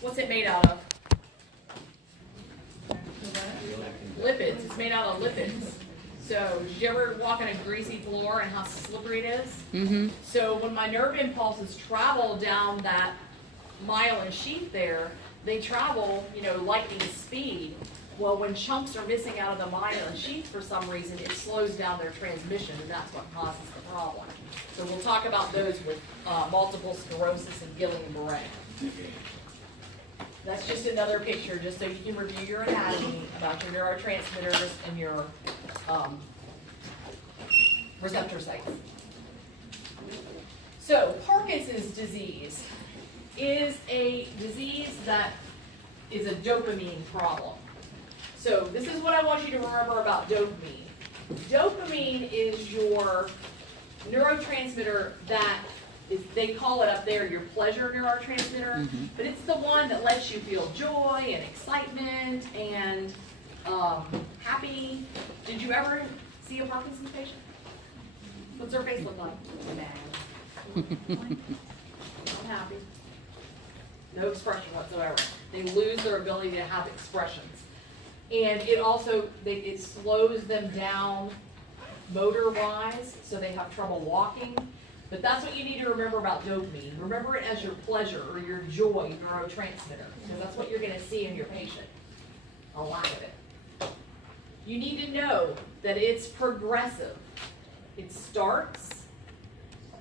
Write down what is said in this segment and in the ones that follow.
What's it made out of? Lipids. It's made out of lipids. So, did you ever walk on a greasy floor and how slippery it is? Mm-hmm. So, when my nerve impulses travel down that myelin sheath there, they travel, lightning speed. Well, when chunks are missing out of the myelin sheath for some reason, it slows down their transmission, and that's what causes the problem. So, we'll talk about those with multiple sclerosis and Guillain-Barré. That's just another picture, just so you can review your anatomy about your neurotransmitters and your receptor sites. So, Parkinson's disease is a disease that is a dopamine problem. So, this is what I want you to remember about dopamine. Dopamine is your neurotransmitter that they call it up there your pleasure neurotransmitter, but it's the one that lets you feel joy and excitement and happy. Did you ever see a Parkinson's patient? What's their face look like? Mad. Unhappy. No expression whatsoever. They lose their ability to have expressions. And it also, it slows them down motor-wise, so they have trouble walking. But that's what you need to remember about dopamine. Remember it as your pleasure or your joy neurotransmitter, because that's what you're going to see in your patient, a lack of it. You need to know that it's progressive. It starts,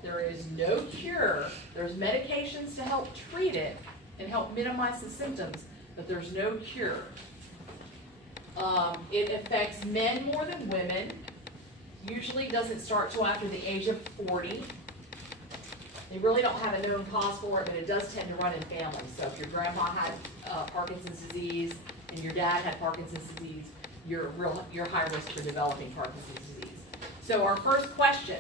there is no cure. There's medications to help treat it and help minimize the symptoms, but there's no cure. It affects men more than women. Usually doesn't start till after the age of 40. They really don't have a known cause for it, but it does tend to run in families. So if your grandpa had Parkinson's disease and your dad had Parkinson's disease, you're high risk for developing Parkinson's disease. So our first question,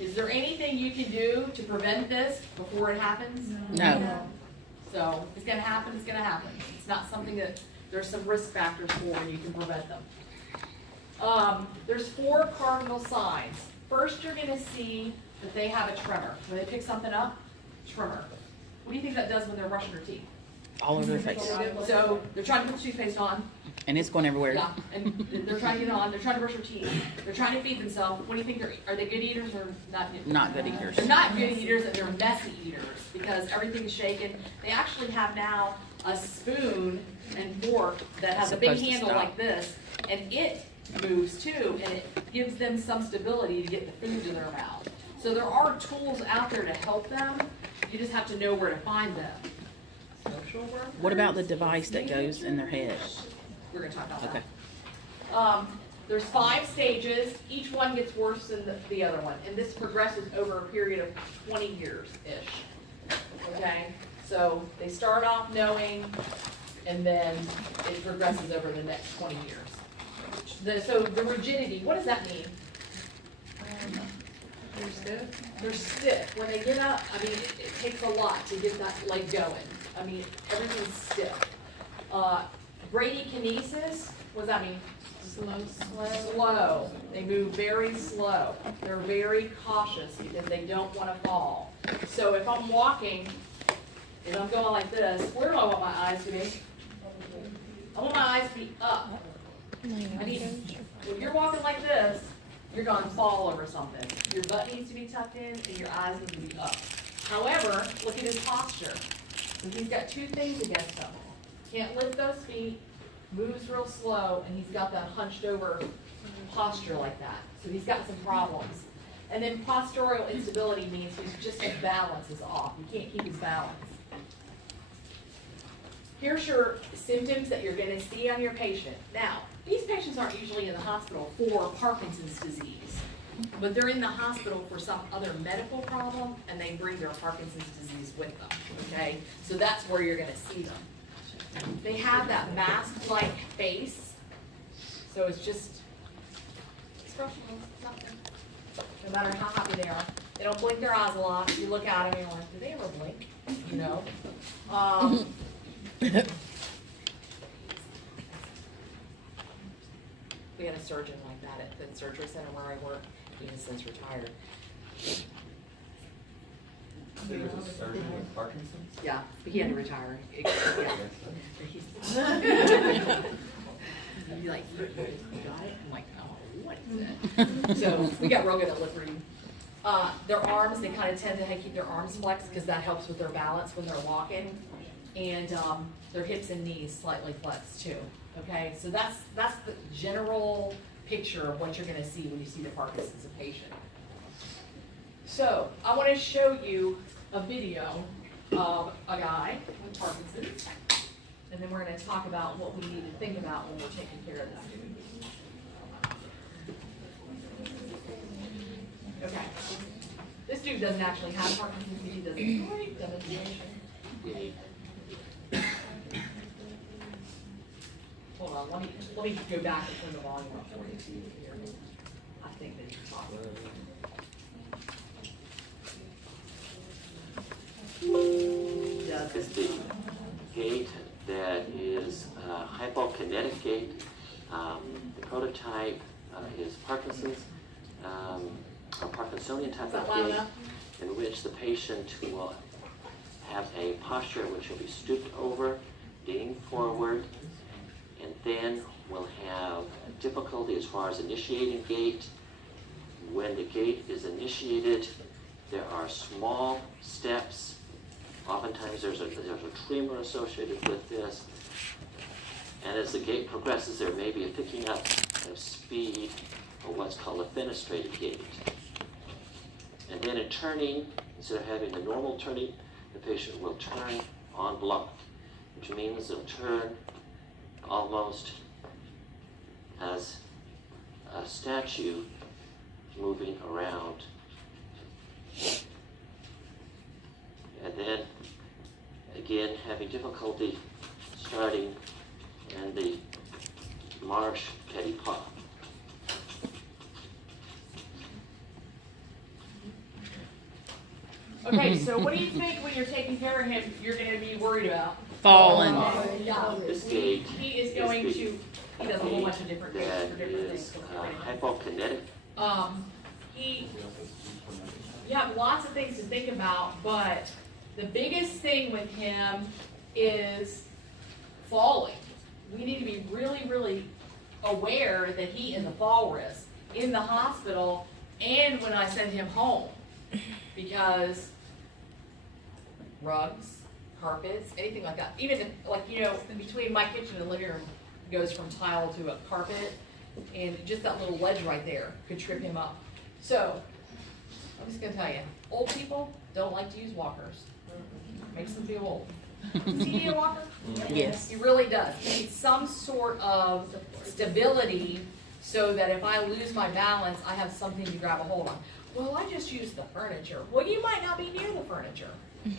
is there anything you can do to prevent this before it happens? No. So if it's going to happen, it's going to happen. It's not something that there's some risk factors for and you can prevent them. There's 4 cardinal signs. First, you're going to see that they have a tremor. When they pick something up, tremor. What do you think that does when they're brushing their teeth? All over their face. So they're trying to put the toothpaste on. And it's going everywhere. Yeah, and they're trying to get on. They're trying to brush their teeth. They're trying to feed themselves. What do you think? Are they good eaters or not good? Not good eaters. They're not good eaters, and they're messy eaters because everything's shaken. They actually have now a spoon and fork that has a big handle like this, and it moves too, and it gives them some stability to get the food to their mouth. So there are tools out there to help them. You just have to know where to find them. Social workers. What about the device that goes in their head? We're going to talk about Okay. that. There's 5 stages. Each one gets worse than the other one, and this progresses over a period of 20 years-ish. Okay? So they start off knowing, and then it progresses over the next 20 years. So the rigidity, what does that mean? They're stiff? They're stiff. When they get up, I mean, it takes a lot to get that leg going. I mean, everything's stiff. Bradykinesis, what does that mean? Slow. They move very slow. They're very cautious because they don't want to fall. So if I'm walking, and I'm going like this, where do I want my eyes to be? I want my eyes to be up. If you're walking like this, you're going to fall over something. Your butt needs to be tucked in and your eyes need to be up. However, look at his posture. So he's got 2 things against him. Can't lift those feet, moves real slow, and he's got that hunched over posture like that. So he's got some problems. And then postural instability means his balance is off. He can't keep his balance. Here's your symptoms that you're going to see on your patient. Now, these patients aren't usually in the hospital for Parkinson's disease, but they're in the hospital for some other medical problem, and they bring their Parkinson's disease with them, okay? So that's where you're going to see them. They have that mask-like face, so it's just expressionless, nothing. No matter how happy they are. They don't blink their eyes a lot. You look at them and you're like, do they ever blink? You know? We had a surgeon like that at the surgery center where I work. He has since retired. So he was a surgeon with Parkinson's? Yeah, he had to retire. Yeah. He's like, you got it? I'm like, oh, what is that? So we got real good at lip reading. Their arms, they kind of tend to keep their arms flexed because that helps with their balance when they're walking. And their hips and knees slightly flexed too. Okay, so that's the general picture of what you're going to see when you see the Parkinson's patient. So I want to show you a video of a guy with Parkinson's, and then we're going to talk about what we need to think about when we're taking care of this dude. Okay, this dude doesn't actually have Parkinson's, but he does a great demonstration. Hold on, let me go back and turn the volume up for you so you can hear me. I think that you're talking. Is the gait that is a hypokinetic gait. The prototype is Parkinson's, a Parkinsonian type of gait, in which the patient will have a posture which will be stooped over, leaning forward, and then will have difficulty as far as initiating gait. When the gait is initiated, there are small steps. Oftentimes there's a tremor associated with this. And as the gait progresses, there may be a picking up of speed, or what's called a fenestrated gait. And then in turning, instead of having the normal turning, the patient will turn en bloc, which means they'll turn almost as a statue moving around. And then, again, having difficulty starting in the marche petit pas. Okay, so what do you think when you're taking care of him, you're going to be worried about? Falling. Yeah. This gait He is going to, he does a whole bunch of different things that for different things. is hypokinetic. You have lots of things to think about, but the biggest thing with him is falling. We need to be really, really aware that he is a fall risk in the hospital and when I send him home, because rugs, carpets, anything like that, even if, like, you know, in between my kitchen and living room goes from tile to a carpet, and just that little ledge right there could trip him up. So I'm just gonna tell you, old people don't like to use walkers. Makes them feel old. Does he need a walker? Yes. He really does. He needs some sort of stability so that if I lose my balance, I have something to grab a hold on. Well, I just use the furniture. Well, you might not be near the furniture.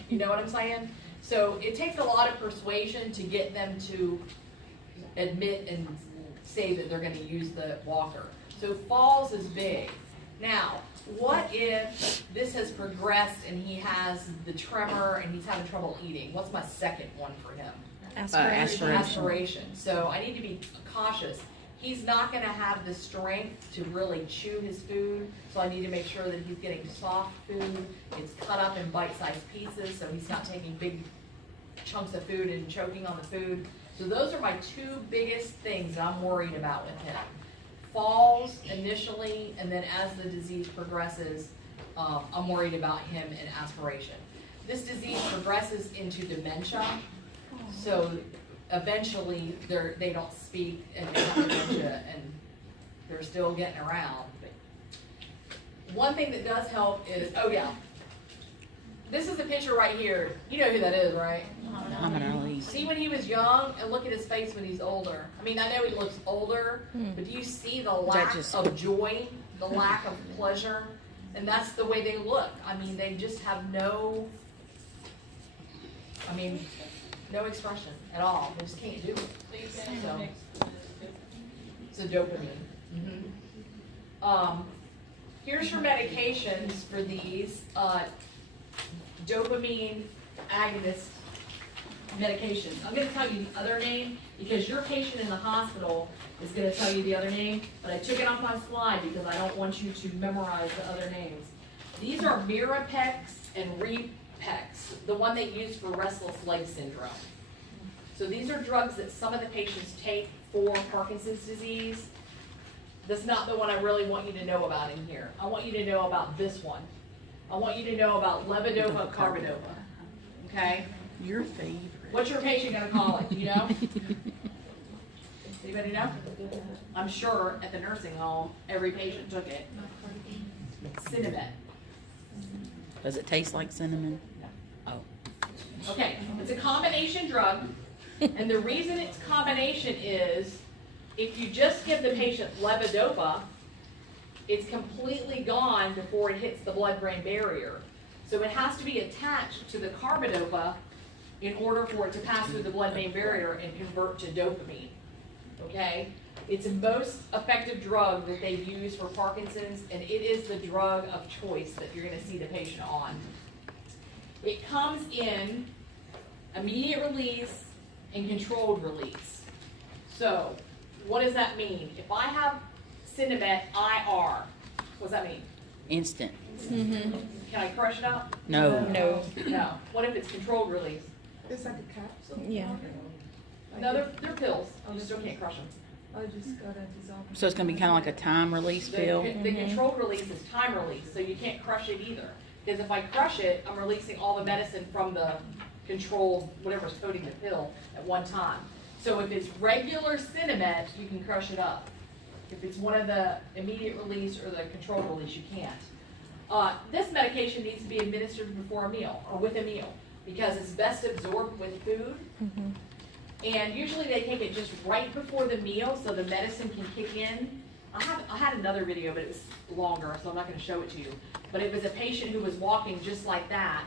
You know what I'm saying? So it takes a lot of persuasion to get them to admit and say that they're going to use the walker. So falls is big. Now, what if this has progressed and he has the tremor and he's having trouble eating? What's my second one for him? Aspiration. So I need to be cautious. He's not going to have the strength to really chew his food, so I need to make sure that he's getting soft food. It's cut up in bite-sized pieces, so he's not taking big chunks of food and choking on the food. So those are my two biggest things that I'm worried about with him. Falls initially, and then as the disease progresses, I'm worried about him and aspiration. This disease progresses into dementia, so eventually they don't speak and they have dementia and they're still getting around. But one thing that does help is, oh yeah, this is a picture right here. You know who that is, right? Muhammad Ali. See when he was young and look at his face when he's older. I mean, I know he looks older, but do you see the lack of joy, the lack of pleasure? And that's the way they look. I mean, they just have no expression at all. They just can't do it. So, it's a dopamine. Here's your medications for these dopamine agonist medications. I'm going to tell you the other name because your patient in the hospital is going to tell you the other name, but I took it off my slide because I don't want you to memorize the other names. These are Mirapex and PEX, the one they use for restless leg syndrome. So these are drugs that some of the patients take for Parkinson's disease. That's not the one I really want you to know about in here. I want you to know about this one. I want you to know about levodopa carbidopa. Okay? Your favorite. What's your patient gonna call it? Do you know? Anybody know? I'm sure at the nursing home, every patient took it. Cinnamon. Does it taste like cinnamon? Oh. Okay, it's a combination drug, and the reason it's combination is if you just give the patient levodopa, it's completely gone before it hits the blood-brain barrier. So it has to be attached to the carbidopa in order for it to pass through the blood-brain barrier and convert to dopamine. Okay? It's the most effective drug that they use for Parkinson's, and it is the drug of choice that you're going to see the patient on. It comes in immediate release and controlled release. So, what does that mean? If I have Cinemet IR, what does that mean? Instant. Can I crush it up? No. No. No. What if it's controlled release? It's like a capsule. Yeah. No, they're pills. You just still can't crush them. I just gotta dissolve. So it's gonna be kind of like a time release pill. The controlled release is time release, so you can't crush it either. Because if I crush it, I'm releasing all the medicine from the controlled, whatever's coating the pill at one time. So if it's regular Cinemet, you can crush it up. If it's one of the immediate release or the controlled release, you can't. This medication needs to be administered before a meal or with a meal because it's best absorbed with food. And usually they take it just right before the meal so the medicine can kick in. I had another video, but it was longer, so I'm not going to show it to you. But it was a patient who was walking just like that.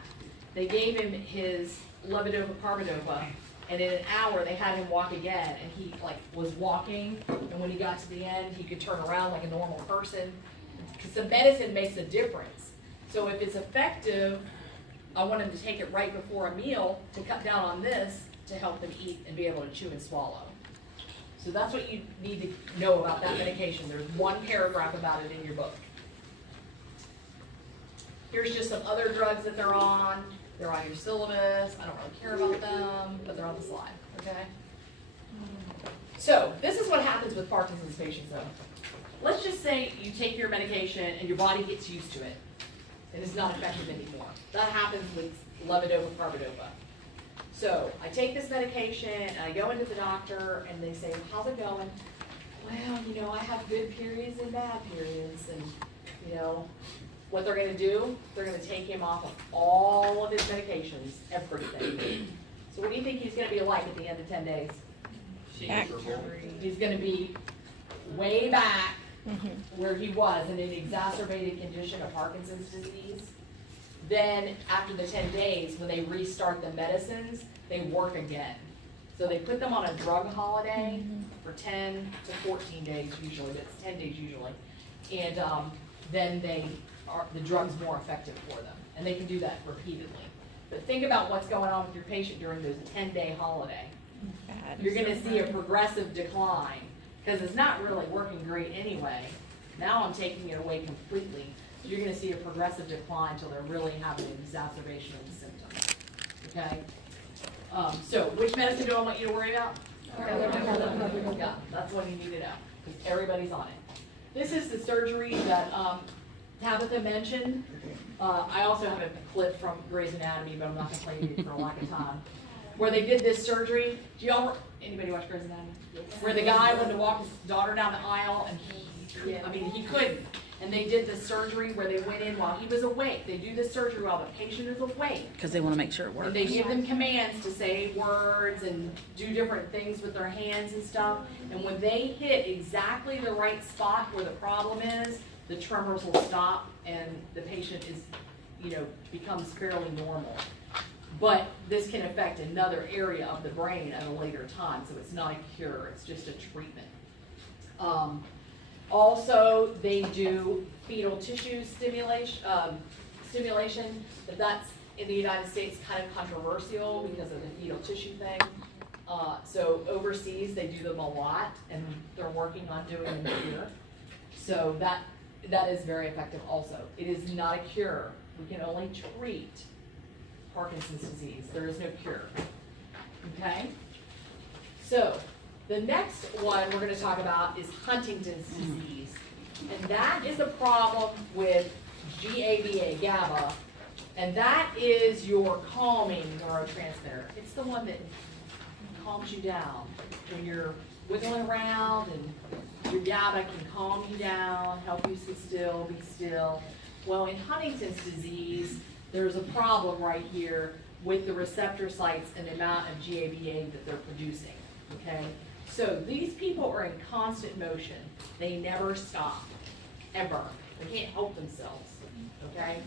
They gave him his levodopa carbidopa, and in an hour they had him walk again, and he was walking, and when he got to the end, he could turn around like a normal person. Because the medicine makes a difference. So if it's effective, I want him to take it right before a meal to cut down on this to help them eat and be able to chew and swallow. So that's what you need to know about that medication. There's one paragraph about it in your book. Here's just some other drugs that they're on. They're on your syllabus. I don't really care about them, but they're on the slide, okay? So this is what happens with Parkinson's patients though. Let's just say you take your medication and your body gets used to it and it's not effective anymore. That happens with levodopa carbidopa. So I take this medication and I go into the doctor and they say, how's it going? Well, I have good periods and bad periods. And, what they're going to do, they're going to take him off of all of his medications, everything. So what do you think he's going to be like at the end of 10 days? He's going to be way back where he was in an exacerbated condition of Parkinson's disease. Then after the 10 days, when they restart the medicines, they work again. So they put them on a drug holiday for 10 to 14 days usually, but it's 10 days usually. And then the drug's more effective for them. And they can do that repeatedly. But think about what's going on with your patient during those 10-day holiday. You're gonna see a progressive decline because it's not really working great anyway. Now I'm taking it away completely. You're going to see a progressive decline until they're really having an exacerbation of the symptoms. Okay? So, which medicine do I want you to worry about? Yeah, that's what you need to know, because everybody's on it. This is the surgery that Tabitha mentioned. I also have a clip from Grey's Anatomy, but I'm not going to play it for a lack of time. Where they did this surgery. Anybody watch Grey's Anatomy? Where the guy wanted to walk his daughter down the aisle, and he couldn't. And they did this surgery where they went in while he was awake. They do this surgery while the patient is awake. Because they want to make sure it works. And they give them commands to say words and do different things with their hands and stuff. And when they hit exactly the right spot where the problem is, the tremors will stop and the patient is, becomes fairly normal. But this can affect another area of the brain at a later time, so it's not a cure, it's just a treatment. Also, they do fetal tissue stimulation, but that's in the United States kind of controversial because of the fetal tissue thing. So overseas, they do them a lot, and they're working on doing them here. So that is very effective also. It is not a cure. We can only treat Parkinson's disease. There is no cure. Okay? So, the next one we're going to talk about is Huntington's disease. And that is a problem with GABA, and that is your calming neurotransmitter. It's the one that calms you down when you're wiggling around, and your GABA can calm you down, help you sit still, be still. Well, in Huntington's disease, there's a problem right here with the receptor sites and the amount of GABA that they're producing, okay? So these people are in constant motion. They never stop, ever. They can't help themselves, okay?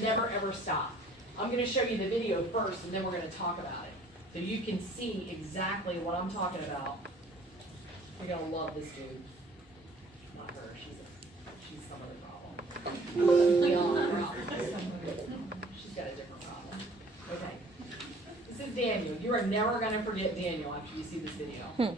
Never, ever stop. I'm gonna show you the video first, and then we're gonna talk about it. So you can see exactly what I'm talking about. You're gonna love this dude. Not her, she's some other problem. Beyond the problem. She's got a different problem. Okay. This is Daniel. You are never gonna forget Daniel after you see this video.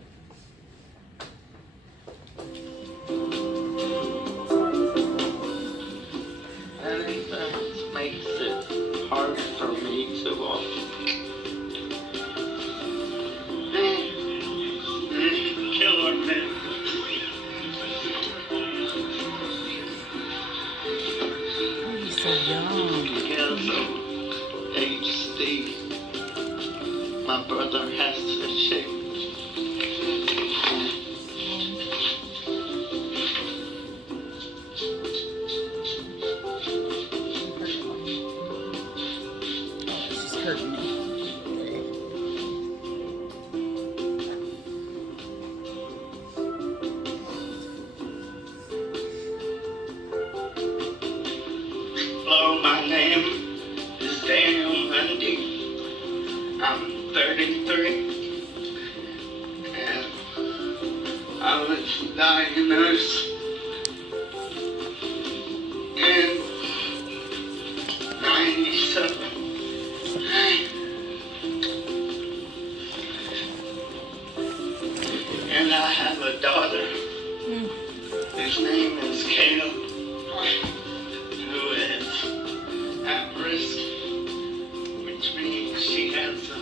Anything makes it hard for me to walk. Killer man. Oh, he's so young. Because of HD, my brother has to change. She's hurting me. Hello, my name is Daniel Mundy. I'm 33, and I was diagnosed in 97. And I have a daughter whose name is Kayla, who is at risk, which means she has a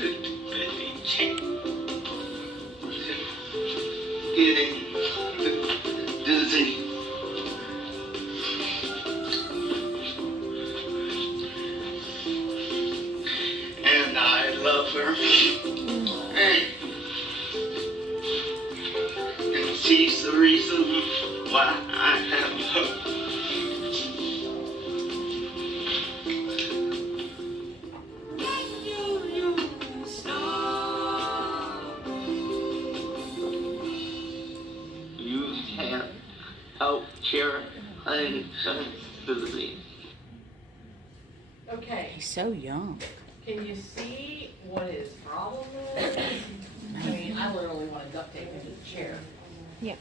50-50 chance of getting the disease. And I love her. And she's the reason why I have hope. You can help cure Huntington's disease. Okay, He's so young. can you see what his problem is? I mean, I literally want to duct tape him to the chair. Yeah.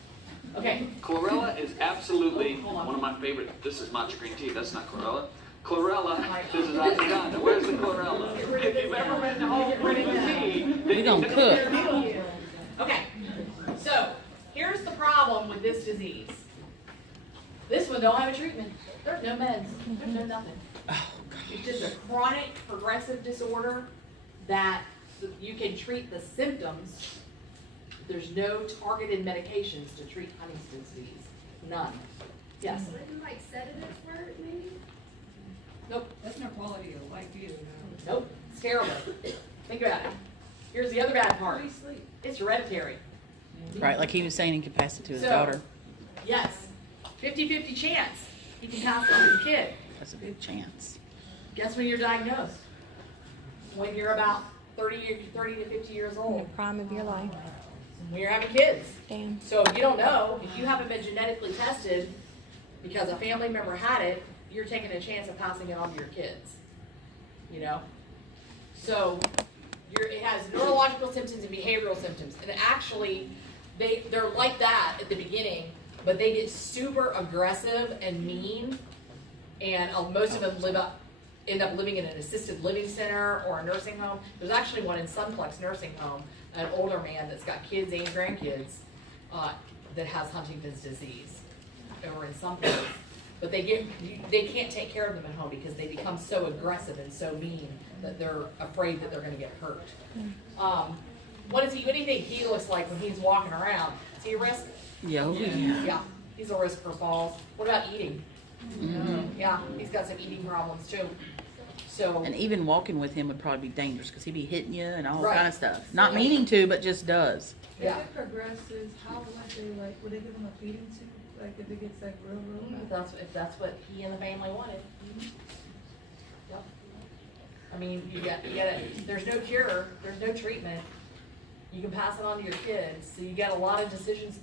Okay, Chlorella is absolutely one of my favorite. This is matcha green tea. That's not chlorella. Chlorella, this is ashwagandha. Where's the chlorella? If you've ever been home drinking tea, We gonna cook. okay. So, here's the problem with this disease. This one don't have a treatment. There's no meds. There's no nothing. Oh, It's just a chronic progressive disorder that you can treat the symptoms. There's no targeted medications to treat Huntington's disease. None. Yes? Wouldn't like sedatives work maybe? Nope. That's no quality of life either. Nope. It's terrible. Think about it. Here's the other bad part. Sleep. It's hereditary. right, like he was saying, incapacitated to his So- daughter. Yes. 50-50 chance he can pass it on his kid. That's a big chance. Guess when you're diagnosed? When you're about 30 to 50 years In the old. prime of your life. When you're having kids. Damn. So if you don't know, if you haven't been genetically tested because a family member had it, you're taking a chance of passing it on to your kids. You know? So it has neurological symptoms and behavioral symptoms. And actually, they're like that at the beginning, but they get super aggressive and mean. And most of them end up living in an assisted living center or a nursing home. There's actually one in Sunplex Nursing Home, an older man that's got kids and grandkids that has Huntington's disease over in Sunplex. But they can't take care of them at home because they become so aggressive and so mean that they're afraid that they're gonna get hurt. What do you think he looks like when he's walking around? Is he a risk? Yeah. Yeah, he's a risk for falls. What about eating? Yeah, he's got some eating problems too. So, And even walking with him would probably be dangerous because he'd be hitting you and all Right. kind of stuff. Not meaning to, but just does. yeah. If it progresses, how would they, like, would they give him a feeding tube? Like, if it gets like real bad? If that's what he and the family wanted. Yep. I mean, you gotta, there's no cure, there's no treatment. You can pass it on to your kids, so you got a lot of decisions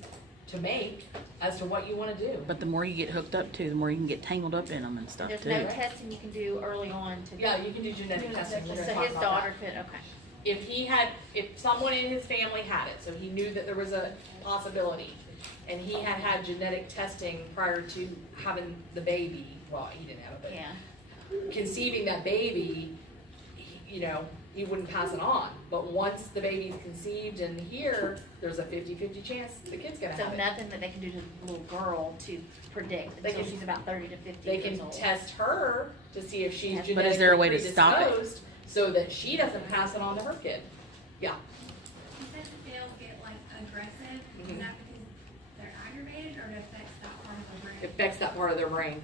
to make as to what you wanna do. But the more you get hooked up to, the more you can get tangled up in them and stuff There's too. no testing you can do early on to. Yeah, you can do genetic testing. We're gonna So talk his about daughter that. could, okay. If someone in his family had it, so he knew that there was a possibility, and he had genetic testing prior to having the baby, well, he didn't have it, but Yeah. conceiving that baby, he wouldn't pass it on. But once the baby's conceived and here, there's a 50-50 chance the kid's gonna So have it. nothing that they can do to the little girl to predict They until can- she's about 30 to 50 They years can old. test her to see if she's But genetically is there a way to stop it? predisposed, so that she doesn't pass it on to her kid. Yeah. You said the males get like aggressive, is that because they're aggravated or it affects that part of the brain? It affects that part of their brain.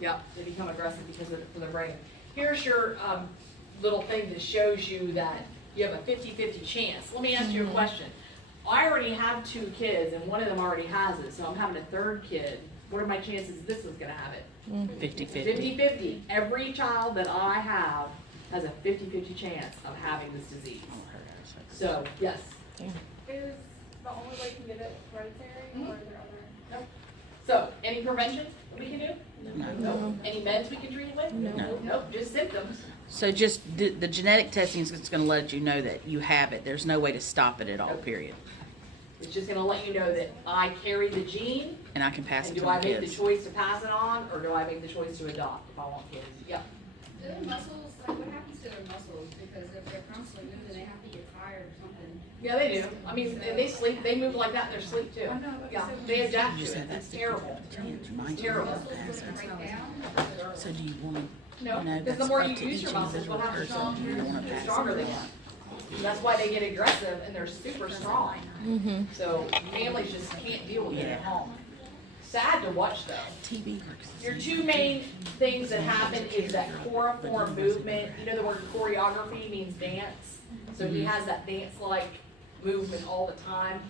Yep, they become aggressive because of their brain. Here's your little thing that shows you that you have a 50-50 chance. Let me ask you a question. I already have 2 kids and one of them already has it, so I'm having a 3rd kid. What are my chances this is gonna have it? 50-50. 50-50. Every child that I have has a 50-50 chance of having this disease. So, yes. Is the only way to get it hereditary or are there other? So, any prevention that we can do? No. Nope. Any meds we can treat it with? No. Nope, just symptoms. So just the genetic testing is just going to let you know that you have it. There's no way to stop it at all, period. It's just gonna let you know that I carry the gene, And I can pass and it to do I my make the kids. choice to pass it on, or do I make the choice to adopt if I want kids? Yep. Do their muscles, like what happens to their muscles? Because if they're constantly moving, they have to get tired or something. Yeah, they do. I mean, and they sleep, they move like that in their sleep too. I know, but Yeah, so- they adapt You just to have it. that It's terrible. chance. You might Terrible. not pass Muscles it. would break down. So do you want to, No, you know, because that's the more up you to use each your muscles, individual what happens to them? person. You want to The pass stronger they it get. on. That's why they get aggressive and they're super strong. So families just can't deal with it at home. Sad to watch though. TB works. Your 2 main things that happen is that choreform movement. You know the word choreography means dance. So he has that dance-like movement all the time.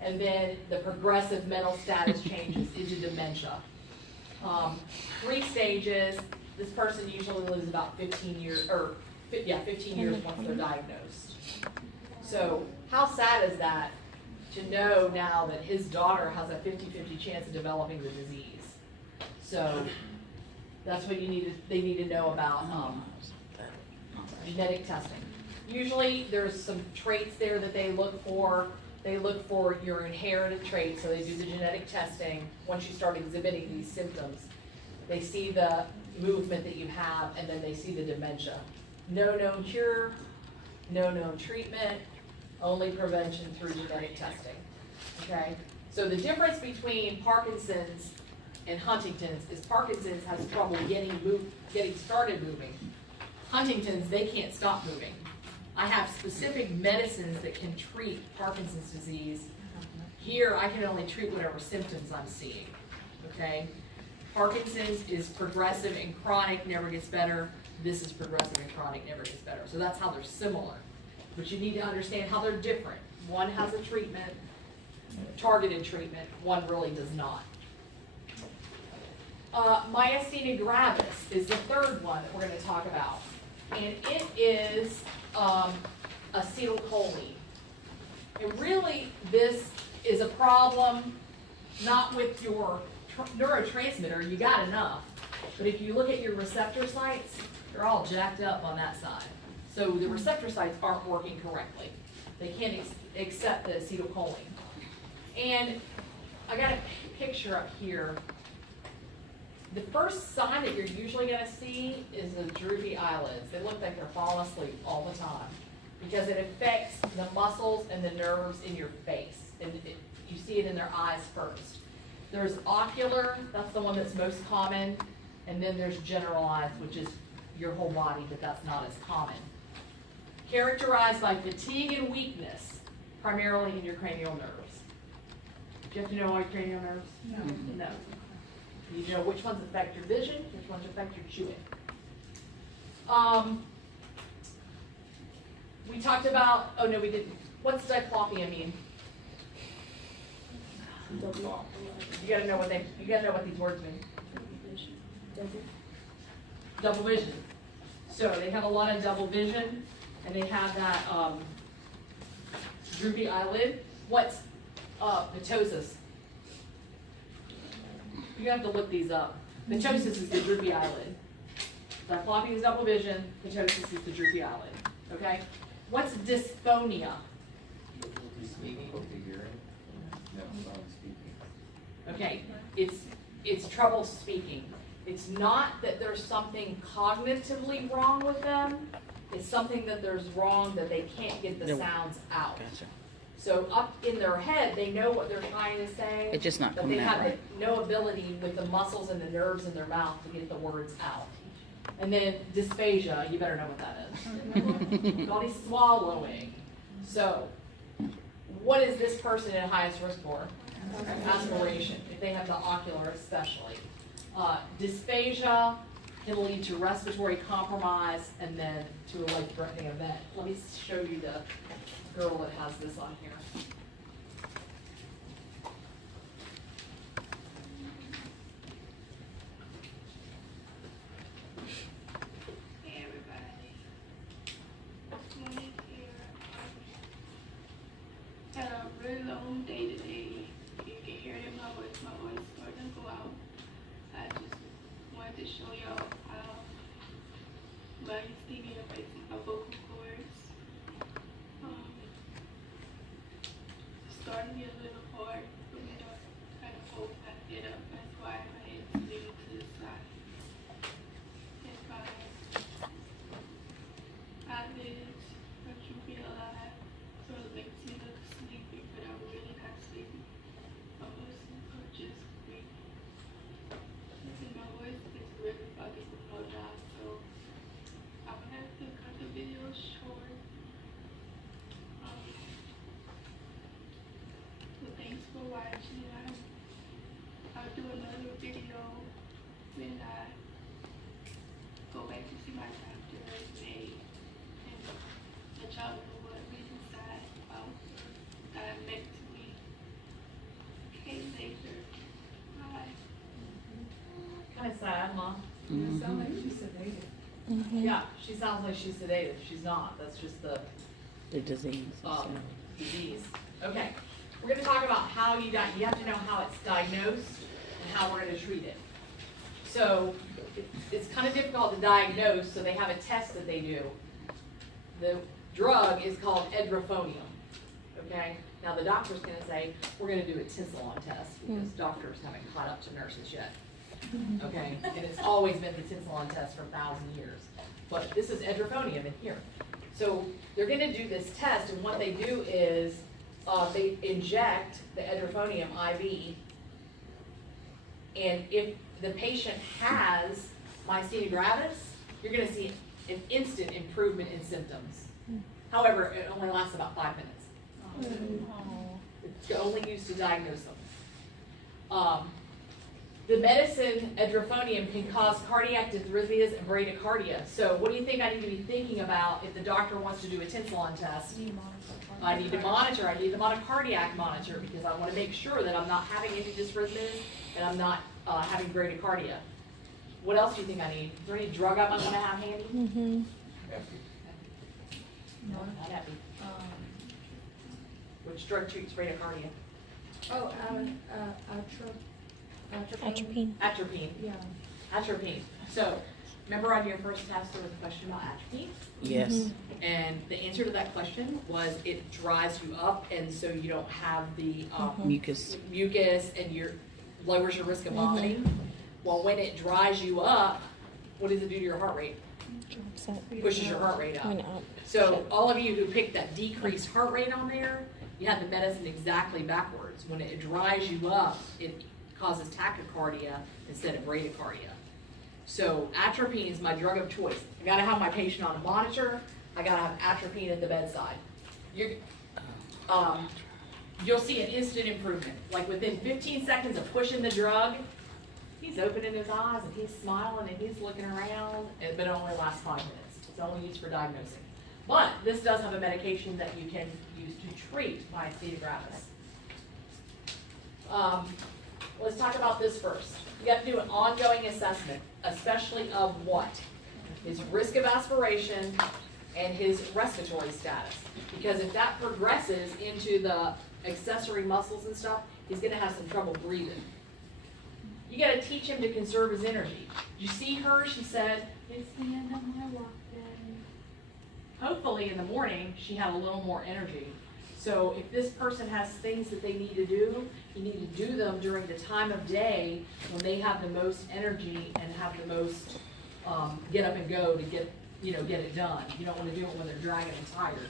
And then the progressive mental status changes into dementia. 3 stages. This person usually lives about 15 years, 15 years once they're diagnosed. So how sad is that to know now that his daughter has a 50-50 chance of developing the disease? So that's what they need to know about genetic testing. Usually there's some traits there that they look for. They look for your inherited traits, so they do the genetic testing. Once you start exhibiting these symptoms, they see the movement that you have, and then they see the dementia. No known cure, no known treatment, only prevention through genetic testing, okay? So the difference between Parkinson's and Huntington's is Parkinson's has trouble getting started moving. Huntington's, they can't stop moving. I have specific medicines that can treat Parkinson's disease. Here, I can only treat whatever symptoms I'm seeing, okay? Parkinson's is progressive and chronic, never gets better. This is progressive and chronic, never gets better. So that's how they're similar. But you need to understand how they're different. One has a treatment, targeted treatment, one really does not. Myasthenia gravis is the 3rd one that we're going to talk about. And it is acetylcholine. And really, this is a problem not with your neurotransmitter, you got enough. But if you look at your receptor sites, they're all jacked up on that side. So the receptor sites aren't working correctly. They can't accept the acetylcholine. And I got a picture up here. The first sign that you're usually going to see is the droopy eyelids. They look like they're falling asleep all the time because it affects the muscles and the nerves in your face. And you see it in their eyes first. There's ocular, that's the one that's most common. And then there's generalized, which is your whole body, but that's not as common. characterized by fatigue and weakness, primarily in your cranial nerves. Do you have to know all your cranial nerves? No. You know which ones affect your vision, which ones affect your chewing. We talked about, oh no, we didn't. What's diplopia mean? You gotta know what these words mean. Double vision. So they have a lot of double vision, and they have that droopy eyelid. What's ptosis? You have to look these up. Ptosis is the droopy eyelid. Diplopia is double vision. Ptosis is the droopy eyelid. Okay. What's dysphonia? Speaking or figuring? No, not speaking. Okay, it's trouble speaking. It's not that there's something cognitively wrong with them. It's something that there's wrong that they can't get the sounds out. Gotcha. So up in their head, they know what they're trying to say. It's just not but coming they out have right. no ability with the muscles and the nerves in their mouth to get the words out. And then dysphagia, you better know what that is. All these swallowing. So, what is this person at highest risk for? Aspiration, if they have the ocular especially. Dysphagia can lead to respiratory compromise and then to a life-threatening event. Let me show you the girl that has this on here. Hey everybody. Morning here. Had a really long day today. You can hear it in my voice starting to go out. I just wanted to show y'all how my singing affects my vocal cords. Starting to get a little hard for me to kind of hold my head up. That's why my head's leaning to the side. If eyelids hurt you feel alive, so it makes you look sleepy, but I'm really not sleepy. I'm listening or just weak. And my voice is really bugging with no job, so I'm gonna have to cut the video short. So thanks for watching. I'll do another video when I go back to see my doctor in May and let y'all know what we decide about dialectically. Okay, later. Bye. Kind of sad, huh? It sounds like she's sedated. Yeah, she sounds like she's sedated. She's not. That's just the The disease. disease. Okay, we're going to talk about how you have to know how it's diagnosed and how we're going to treat it. So it's kind of difficult to diagnose, so they have a test that they do. The drug is called edrophonium. Okay, now the doctor's going to say, we're going to do a Tinselon test because doctors haven't caught up to nurses yet. Okay, and it's always been the Tinselon test for 1,000 years. But this is edrophonium in here. So they're going to do this test, and what they do is they inject the edrophonium IV, and if the patient has myasthenia gravis, you're going to see an instant improvement in symptoms. However, it only lasts about 5 minutes. It's only used to diagnose them. The medicine edrophonium can cause cardiac arrhythmias and bradycardia. So what do you think I need to be thinking about if the doctor wants to do a Tinselon test? I need to monitor. I need them on a cardiac monitor because I want to make sure that I'm not having any dysrhythmias and I'm not having bradycardia. What else do you think I need? Is there any drug I'm going to have handy? No, not epi. Which drug treats bradycardia? Oh, atropine. Atropine. Yeah. Atropine. So, remember on your first test there was a question about atropine? Yes. And the answer to that question was it dries you up, and so you don't have the Mucus. and lowers your risk of vomiting. Well, when it dries you up, what does it do to your heart rate? Pushes your heart rate up. So all of you who picked that decreased heart rate on there, you had the medicine exactly backwards. When it dries you up, it causes tachycardia instead of bradycardia. So atropine is my drug of choice. I gotta have my patient on a monitor. I gotta have atropine at the bedside. You'll see an instant improvement. Like within 15 seconds of pushing the drug, he's opening his eyes and he's smiling and he's looking around, but it only lasts 5 minutes. It's only used for diagnosing. But this does have a medication that you can use to treat myasthenia gravis. Let's talk about this first. You have to do an ongoing assessment, especially of what? His risk of aspiration and his respiratory status. Because if that progresses into the accessory muscles and stuff, he's gonna have some trouble breathing. You gotta teach him to conserve his energy. You see her, she said, it's the end of my work day. Hopefully in the morning, she had a little more energy. So if this person has things that they need to do, you need to do them during the time of day when they have the most energy and have the most get up and go to get it done. You don't want to do it when they're dragging and tired.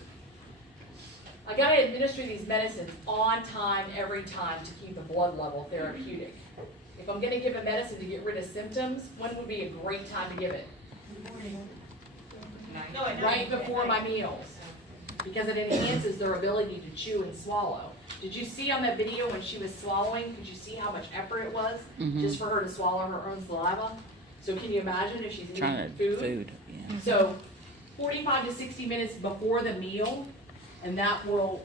I gotta administer these medicines on time, every time, to keep the blood level therapeutic. If I'm gonna give a medicine to get rid of symptoms, when would be a great time to give it? Right before my meals, because it enhances their ability to chew and swallow. Did you see on that video when she was swallowing, could you see how much effort it was just for her to swallow her own saliva? So can you imagine if she's eating food? Yeah. So 45 to 60 minutes before the meal, and that will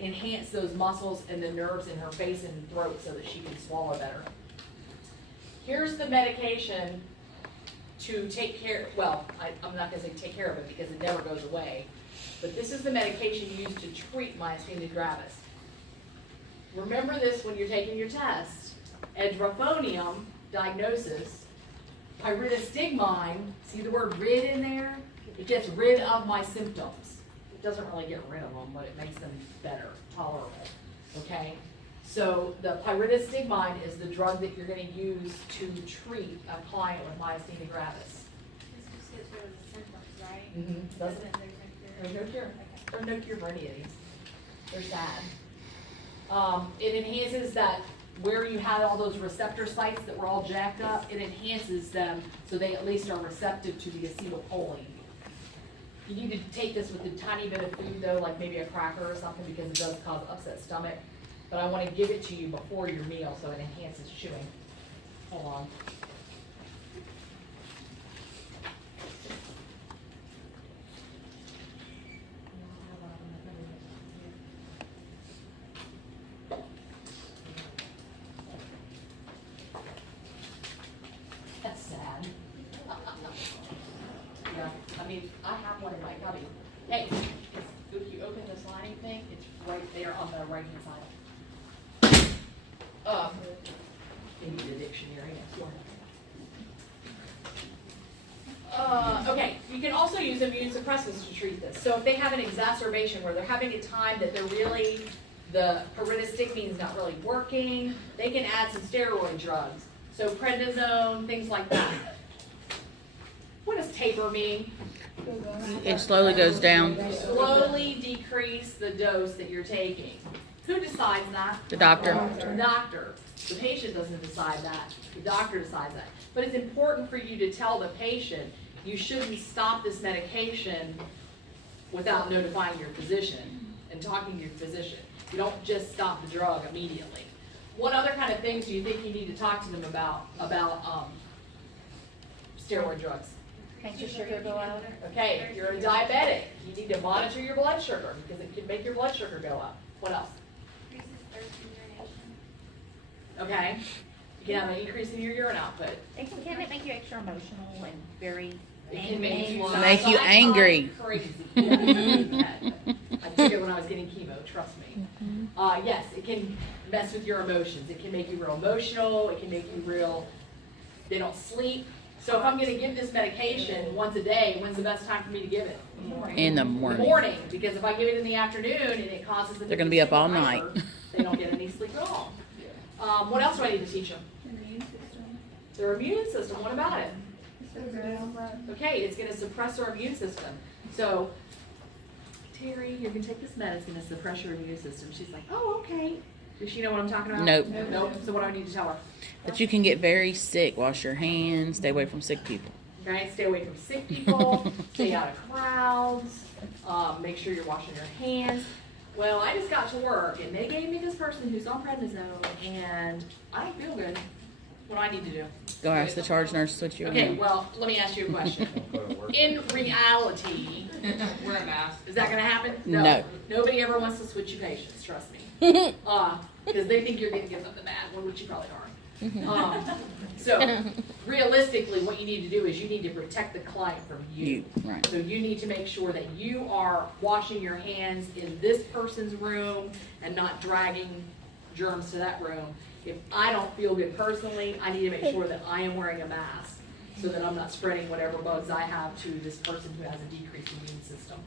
enhance those muscles and the nerves in her face and throat so that she can swallow better. Here's the medication to take care, well, I'm not gonna say take care of it because it never goes away, but this is the medication used to treat myasthenia gravis. Remember this when you're taking your test. Edrophonium diagnosis, pyridostigmine, see the word rid in there? It gets rid of my symptoms. It doesn't really get rid of them, but it makes them better, tolerable, okay? So the pyridostigmine is the drug that you're gonna use to treat a client with myasthenia gravis. This just gets rid of the symptoms, right? Mm-hmm. Doesn't Doesn't, there's no cure? there's no cure. Okay. There's no cure for any of these. They're sad. It enhances that where you had all those receptor sites that were all jacked up, it enhances them so they at least are receptive to the acetylcholine. You need to take this with a tiny bit of food though, like maybe a cracker or something, because it does cause upset stomach. But I want to give it to you before your meal so it enhances chewing. Hold on. That's sad. Yeah, I mean, I have one in my cubby. Hey, if you open the sliding thing, it's right there on the right hand side. You need a dictionary. Okay, you can also use immune suppressants to treat this. So if they have an exacerbation where they're having a time that they're really, the pyridostigmine is not really working, they can add some steroid drugs. So prednisone, things like that. What does taper mean? It slowly goes down. Slowly decrease the dose that you're taking. Who decides that? The doctor. The doctor. The patient doesn't decide that. The doctor decides that. But it's important for you to tell the patient you shouldn't stop this medication without notifying your physician and talking to your physician. You don't just stop the drug immediately. What other kind of things do you think you need to talk to them about steroid drugs? Can't your sugar go out? Okay, if you're a diabetic, you need to monitor your blood sugar because it can make your blood sugar go up. What else? Increases thirst and urination. Okay, you can have an increase in your urine output. Can it make you extra emotional and very It can make angry? you, Make you angry. Crazy. I took it when I was getting chemo, trust me. Yes, it can mess with your emotions. It can make you real emotional. It can make you real, they don't sleep. So if I'm gonna give this medication once a day, when's the best time for me to give it? In the In the morning. morning, because if I give it in the afternoon and it causes them to They're gonna be be up all super night. hyper, they don't get any sleep at all. What else do I need to teach them? Immune system. Their immune system, what about it? Suppress. Okay, it's gonna suppress their immune system. So, Terry, you're gonna take this med, it's gonna suppress your immune system. She's like, oh, okay. Does she know what I'm talking about? Nope. Nope, so what do I need to tell her? But you can get very sick. Wash your hands. Stay away from sick people. Okay, stay away from sick people, stay out of crowds, make sure you're washing your hands. Well, I just got to work and they gave me this person who's on prednisone and I don't feel good. What do I need to do? Go ask the charge nurse to switch you Okay, around. well, let me ask you a question. In reality, Wear a mask. is that gonna happen? No. Nobody ever wants to switch you patients, trust me. Because they think you're gonna give them the bad one, which you probably aren't. So, realistically, what you need to do is you need to protect the client from you. Right. So you need to make sure that you are washing your hands in this person's room and not dragging germs to that room. If I don't feel good personally, I need to make sure that I am wearing a mask so that I'm not spreading whatever bugs I have to this person who has a decreased immune system.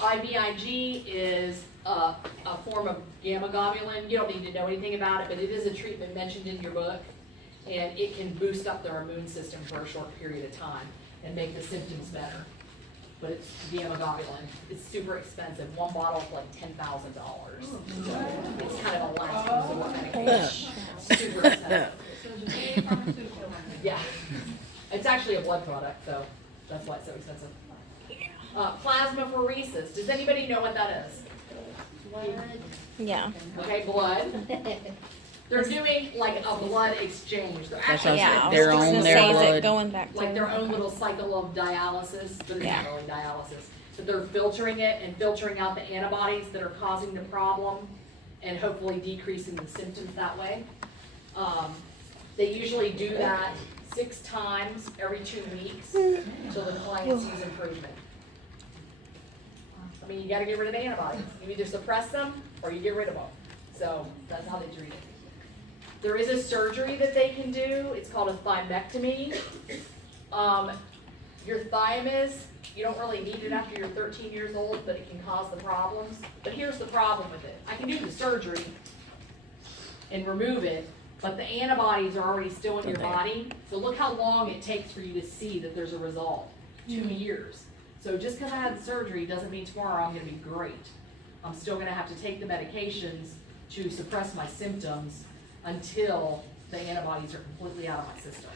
IVIG is a form of gamma globulin. You don't need to know anything about it, but it is a treatment mentioned in your book, and it can boost up their immune system for a short period of time and make the symptoms better. But it's gamma globulin. It's super expensive. One bottle is like $10,000. So it's kind of a last resort medication. Super expensive. Yeah. It's actually a blood product, so that's why it's so expensive. Plasmapheresis. Does anybody know what that is? Yeah. Okay, blood. They're doing like a blood exchange. They're That's actually Yeah. I was Their just own- gonna their say, is blood. it going back to like their own little cycle of dialysis, but it's not really dialysis. But they're filtering it and filtering out the antibodies that are causing the problem and hopefully decreasing the symptoms that way. They usually do that 6 times every 2 weeks until the client sees improvement. I mean, you gotta get rid of the antibodies. You either suppress them or you get rid of them. So that's how they treat it. There is a surgery that they can do. It's called a thymectomy. Your thymus, you don't really need it after you're 13 years old, but it can cause the problems. But here's the problem with it. I can do the surgery and remove it, but the antibodies are already still in your body. So look how long it takes for you to see that there's a result. 2 years. So just because I had the surgery doesn't mean tomorrow I'm gonna be great. I'm still gonna have to take the medications to suppress my symptoms until the antibodies are completely out of my system.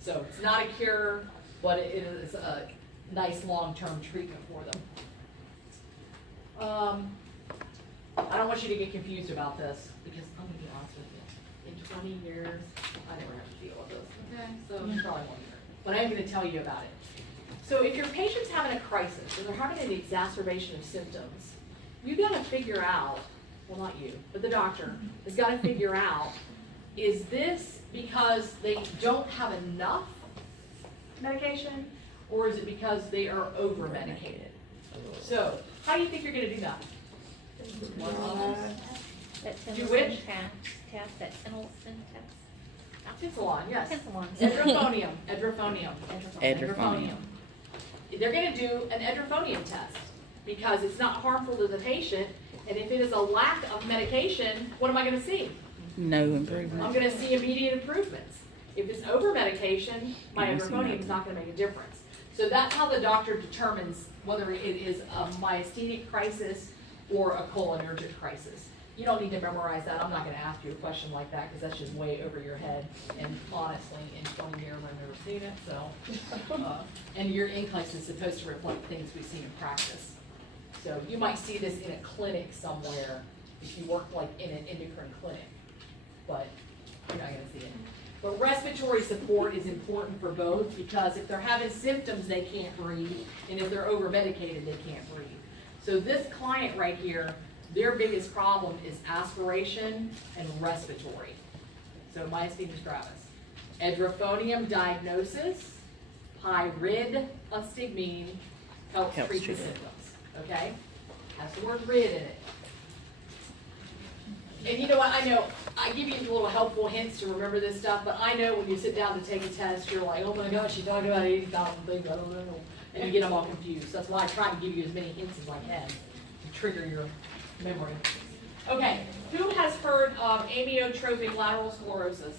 So it's not a cure, but it is a nice long-term treatment for them. I don't want you to get confused about this, because I'm gonna be honest with you. In 20 years, I never have to deal with this, okay? So you probably won't hear it. But I am gonna tell you about it. So if your patient's having a crisis, or they're having an exacerbation of symptoms, you gotta figure out, well, not you, but the doctor has gotta figure out, is this because they don't have enough medication, or is it because they are over-medicated? So, how do you think you're gonna do that? That Do which? test, that Tinelson test. Tinsalon, yes. Tinsalon. Edrophonium. They're gonna do an edrophonium test, because it's not harmful to the patient, and if it is a lack of medication, what am I gonna see? No improvement. I'm gonna see immediate improvements. If it's over medication, my I don't see edrophonium is nothing. not gonna make a difference. So that's how the doctor determines whether it is a myasthenic crisis or a cholinergic crisis. You don't need to memorize that. I'm not gonna ask you a question like that, because that's just way over your head. And honestly, in 20 years, I've never seen it, so. And your NCLEX is supposed to reflect things we've seen in practice. So you might see this in a clinic somewhere, if you work like in an endocrine clinic, but you're not gonna see it. But respiratory support is important for both, because if they're having symptoms, they can't breathe, and if they're over-medicated, they can't breathe. So this client right here, their biggest problem is aspiration and respiratory. So myasthenia gravis. Edrophonium diagnosis, pyridostigmine helps treat the treat it. symptoms, okay? Has the word rid in it. And you know what, I know, I give you little helpful hints to remember this stuff, but I know when you sit down to take a test, you're like, oh my gosh, she talked about 80,000 things, I don't know. And you get them all confused. That's why I try to give you as many hints as I can to trigger your memory. Okay, who has heard of amyotrophic lateral sclerosis?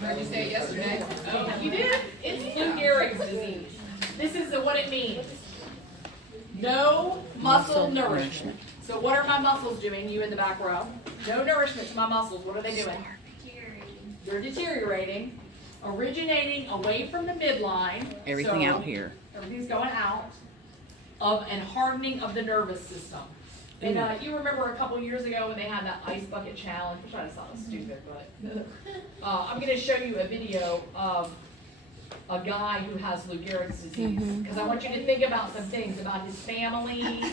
Heard you say it yesterday. Oh, you did? It's Lou Gehrig's disease. This is what it means. No muscle nourishment. So what are my muscles doing, you in the back row? No nourishment to my muscles. What are they doing? They're deteriorating. originating away from the midline. Everything so out here. Everything's going out and hardening of the nervous system. And you remember a couple years ago when they had that ice bucket challenge, which I just thought was stupid, but I'm going to show you a video of a guy who has Lou Gehrig's disease, because I want you to think about some things about his family and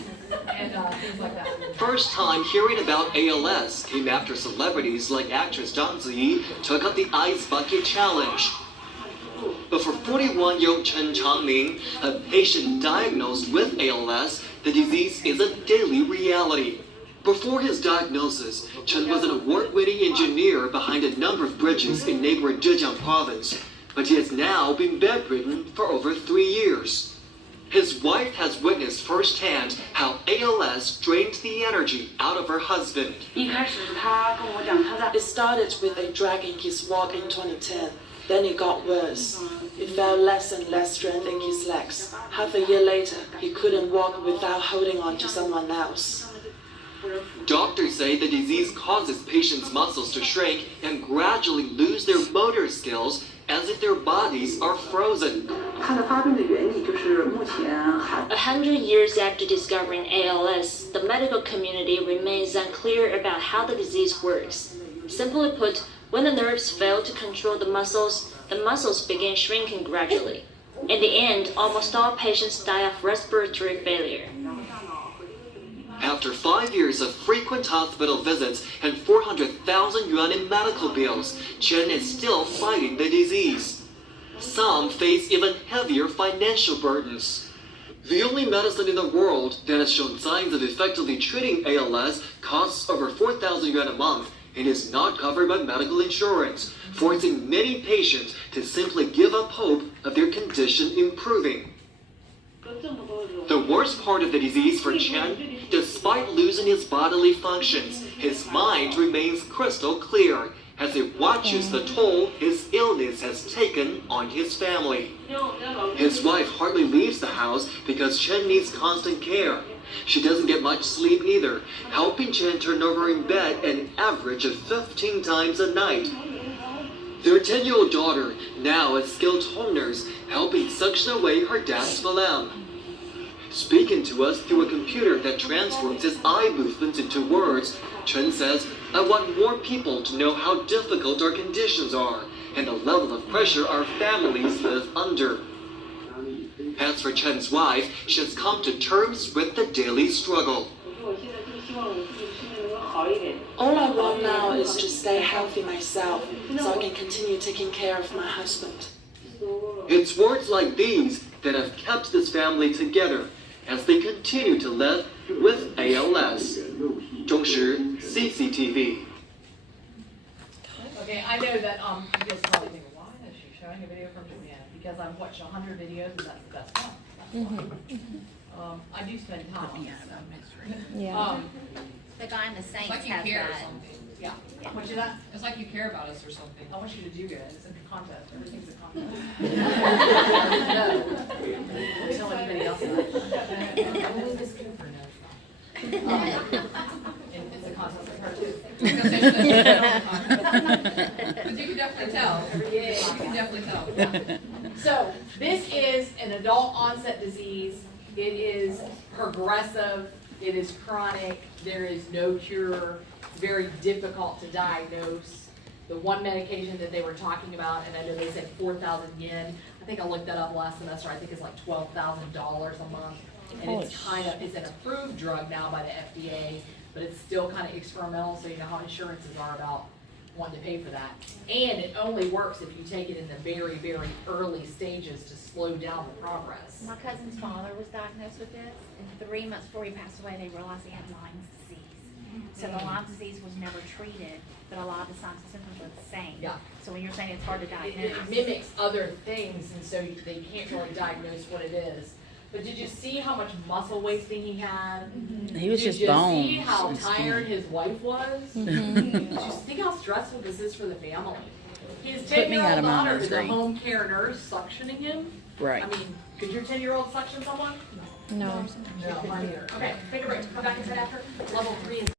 things like that. First time hearing about ALS came after celebrities like actress Zhang Ziyi took up the ice bucket challenge. But for 41-year-old Chen Changming, a patient diagnosed with ALS, the disease is a daily reality. Before his diagnosis, Chen was an award-winning engineer behind a number of bridges in neighboring Zhejiang province, but he has now been bedridden for over 3 years. His wife has witnessed firsthand how ALS drained the energy out of her husband. It started with a drag in his walk in 2010. Then it got worse. He felt less and less strength in his legs. Half a year later, he couldn't walk without holding on to someone else. Doctors say the disease causes patients' muscles to shrink and gradually lose their motor skills as if their bodies are frozen. 100 years after discovering ALS, the medical community remains unclear about how the disease works. Simply put, when the nerves fail to control the muscles begin shrinking gradually. In the end, almost all patients die of respiratory failure. After 5 years of frequent hospital visits and 400,000 yuan in medical bills, Chen is still fighting the disease. Some face even heavier financial burdens. The only medicine in the world that has shown signs of effectively treating ALS costs over 4,000 yuan a month and is not covered by medical insurance, forcing many patients to simply give up hope of their condition improving. The worst part of the disease for Chen, despite losing his bodily functions, his mind remains crystal clear as he watches the toll his illness has taken on his family. His wife hardly leaves the house because Chen needs constant care. She doesn't get much sleep either, helping Chen turn over in bed an average of 15 times a night. Their 10-year-old daughter, now a skilled home nurse, helping suction away her dad's phlegm. Speaking to us through a computer that transforms his eye movements into words, Chen says, "I want more people to know how difficult our conditions are and the level of pressure our families live under." As for Chen's wife, she has come to terms with the daily struggle. All I want now is to stay healthy myself so I can continue taking care of my husband. It's words like these that have kept this family together as they continue to live with ALS. 中时 CCTV. Okay, I know that you guys probably think, why is she showing a video from Japan? Because I've watched 100 videos and that's the best one. I do spend time on this stuff. Yeah. The guy in the Saints like you has care or that. something. Yeah. What's that? It's like you care about us or something. I want you to do good. It's a contest. Everything's a contest. Don't tell anybody else that. Only Miss Cooper knows that. And it's a contest with her too. But you can definitely tell. Yeah. You can definitely tell. So this is an adult onset disease. It is progressive. It is chronic. There is no cure. It's very difficult to diagnose. The one medication that they were talking about, and I know they said 4,000 yen. I think I looked that up last semester. I think it's like $12,000 a month. And it's an approved drug now by the FDA, but it's still kind of experimental, so you know how insurances are about wanting to pay for that. And it only works if you take it in the very, very early stages to slow down the progress. My cousin's father was diagnosed with this, and 3 months before he passed away, they realized he had Lyme's disease. So the Lyme disease was never treated, but a lot of the signs and symptoms were the same. Yeah. So when you're saying it's hard to It diagnose. mimics other things, and so they can't really diagnose what it is. But did you see how much muscle wasting he had? He was just Did you bones. see how and skin. tired his wife was? Did you think how stressful this is for the family? His Put me out 10-year-old of my daughter is a misery. home care nurse suctioning him. Right. I mean, could your 10-year-old suction someone? No. No, mine either. Okay, take a break. Come back and sit after. Level 3 is